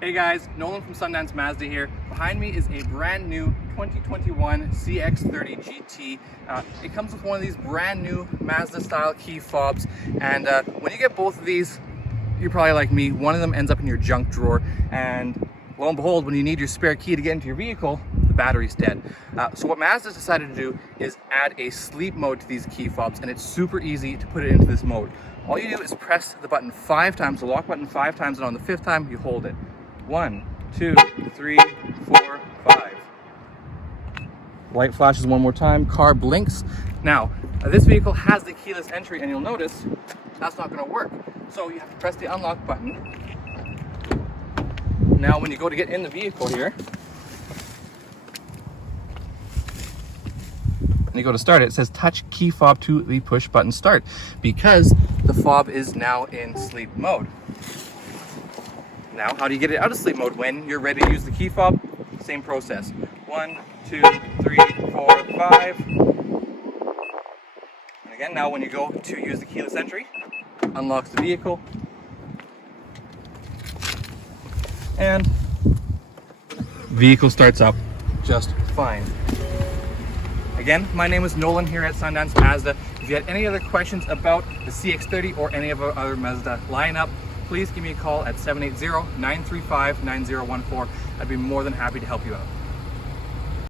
Hey guys, Nolan from Sundance Mazda here. Behind me is a brand new 2021 CX-30 GT. It comes with one of these brand new Mazda style key fobs, and when you get both of these, you're probably like me, one of them ends up in your junk drawer, and lo and behold, when you need your spare key to get into your vehicle, the battery's dead. So what Mazda's decided to do is add a sleep mode to these key fobs, and it's super easy to put it into this mode. All you do is press the button 5 times, the lock button 5 times, and on the 5th time, you hold it. 1, 2, 3, 4, 5. Light flashes one more time, car blinks. Now, this vehicle has the keyless entry, and you'll notice that's not going to work. So you have to press the unlock button. Now when you go to get in the vehicle here, and you go to start it, it says touch key fob to the push button start, because the fob is now in sleep mode. Now, how do you get it out of sleep mode when you're ready to use the key fob? Same process. 1, 2, 3, 4, 5. And again, now when you go to use the keyless entry, unlocks the vehicle. And vehicle starts up just fine. Again, my name is Nolan here at Sundance Mazda. If you had any other questions about the CX-30 or any of our other Mazda lineup, please give me a call at 780-935-9014. I'd be more than happy to help you out.